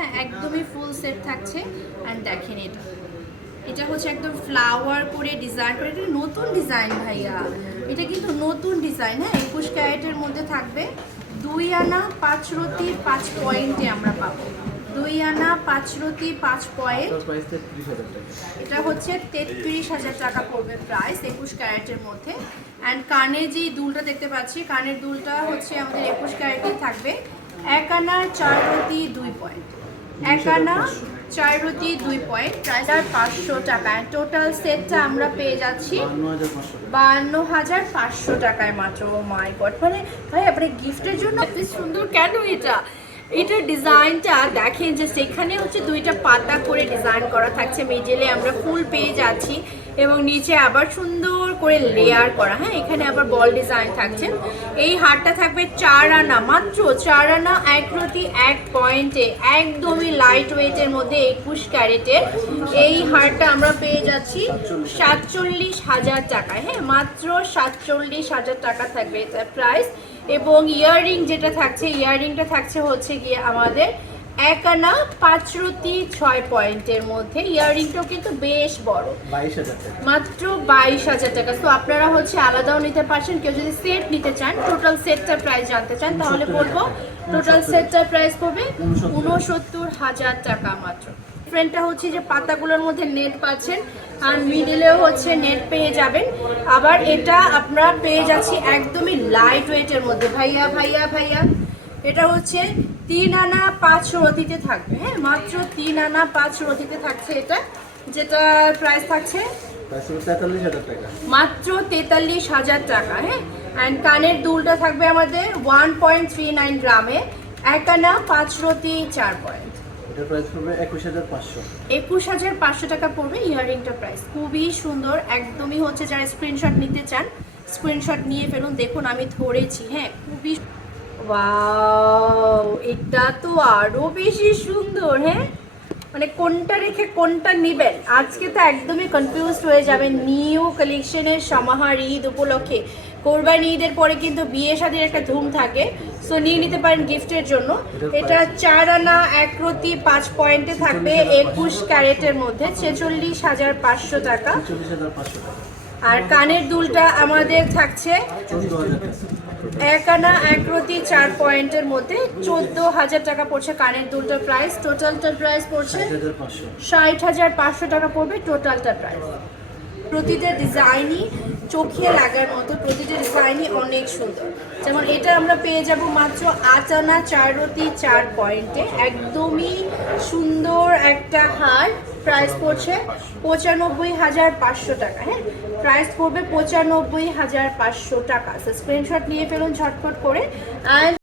হ্যাঁ একদমই full set থাকছে। অ্যান্ড দেখেন এটা হচ্ছে একদম ফ্লাওয়ার করে ডিজাইন করে, এটা নতুন ডিজাইন ভাইয়া, এটা কিন্তু নতুন ডিজাইন। হ্যাঁ 21 ক্যারেটের মধ্যে থাকবে। 2 আনা 5 রতি 5 পয়েন্টে আমরা পাবো। 2 আনা 5 রতি 5 পয়েন্ট, এটা হচ্ছে 33,000 টাকা পড়বে প্রাইস 21 ক্যারেটের মধ্যে। অ্যান্ড কানের যে দুলটা দেখতে পাচ্ছি, কানের দুলটা হচ্ছে আমাদের 21 ক্যারেটে থাকবে। 1 আনা 4 রতি 2 পয়েন্ট, 1 আনা 4 রতি 2 পয়েন্ট, প্রাইস 500 টাকা। টোটাল সেটটা আমরা পেয়ে যাচ্ছি 52,500 টাকায় মাত্র। ও মাই গড, মানে ভাই আপনার গিফটের জন্য এত সুন্দর কেন এটা? এটার ডিজাইনটা দেখেন যে সেখানে হচ্ছে 2টা পাতা করে ডিজাইন করা থাকছে, মিডলে আমরা ফুল পেয়ে যাচ্ছি এবং নিচে আবার সুন্দর করে লেয়ার করা। হ্যাঁ এখানে আবার বল ডিজাইন থাকছে। এই হারটা থাকবে 4 আনা, মাত্র 4 আনা 1 রতি 1 পয়েন্টে, একদমই লাইট ওয়েটের মধ্যে 21 ক্যারেটের এই হারটা আমরা পেয়ে যাচ্ছি 47,000 টাকায়। হ্যাঁ মাত্র 47,000 টাকা থাকবে এটার প্রাইস। এবং ইয়াররিং যেটা থাকছে, ইয়াররিংটা থাকছে হচ্ছে গিয়ে আমাদের 1 আনা 5 রতি 6 পয়েন্টের মধ্যে। ইয়াররিংটাও কিন্তু বেশ বড়, 22,000 টাকা, মাত্র 22,000 টাকা। তো আপনারা হচ্ছে আলাদাও নিতে পারছেন, কেউ যদি সেট নিতে চান, টোটাল সেটটার প্রাইস জানতে চান তাহলে বলবো টোটাল সেটটার প্রাইস পড়বে 69,000 টাকা মাত্র। ফ্রেন্ডটা হচ্ছে যে পাতাগুলোর মধ্যে নেট পাচ্ছেন আর মিডলেও হচ্ছে নেট পেয়ে যাবেন। আবার এটা আপনারা পেয়ে যাচ্ছি একদমই লাইট ওয়েটের মধ্যে। ভাইয়া ভাইয়া ভাইয়া এটা হচ্ছে 3 আনা 5 রতিতে থাকবে। হ্যাঁ মাত্র 3 আনা 5 রতিতে থাকছে এটা, যেটা প্রাইস থাকছে 43,000 টাকা, মাত্র 43,000 টাকা। হ্যাঁ অ্যান্ড কানের দুলটা থাকবে আমাদের 1.39 গ্রামে, 1 আনা 5 রতি 4 পয়েন্ট। এটার প্রাইস পড়বে 21,500, 21,500 টাকা পড়বে ইয়াররিংটা প্রাইস। খুবই সুন্দর, একদমই হচ্ছে যারা স্ক্রিনশট নিতে চান স্ক্রিনশট নিয়ে ফেলুন। দেখুন আমি ধরেছি, হ্যাঁ খুবই ওয়াও, এটা তো আরো বেশি সুন্দর। হ্যাঁ মানে কোনটা রেখে কোনটা নেবেন আজকে তো একদমই কনফিউজড হয়ে যাবেন। নিউ কালেকশনের সমাহার ঈদ উপলক্ষে, কোরবানি ঈদের পরে কিন্তু বিয়ে শাদীর একটা ধুম থাকে, সো নিয়ে নিতে পারেন গিফটের জন্য। এটা 4 আনা 1 রতি 5 পয়েন্টে থাকবে 21 ক্যারেটের মধ্যে, 46,500 টাকা। 44,500 টাকা, আর কানের দুলটা আমাদের থাকছে 14,000 টাকা, 1 আনা 1 রতি 4 পয়েন্টের মধ্যে, 14,000 টাকা পড়ছে কানের দুলটার প্রাইস। টোটালটার প্রাইস পড়ছে 60,500, 60,500 টাকা পড়বে টোটালটার প্রাইস। প্রতিটা ডিজাইনই চোখে লাগার মতো, প্রতিটা ডিজাইনই অনেক সুন্দর। যেমন এটা আমরা পেয়ে যাব মাত্র 8 আনা 4 রতি 4 পয়েন্টে, একদমই সুন্দর একটা হার। প্রাইস পড়ছে 95,500 টাকা। হ্যাঁ প্রাইস পড়বে 95,500 টাকা। স্ক্রিনশট নিয়ে ফেলুন ঝটপট করে। আর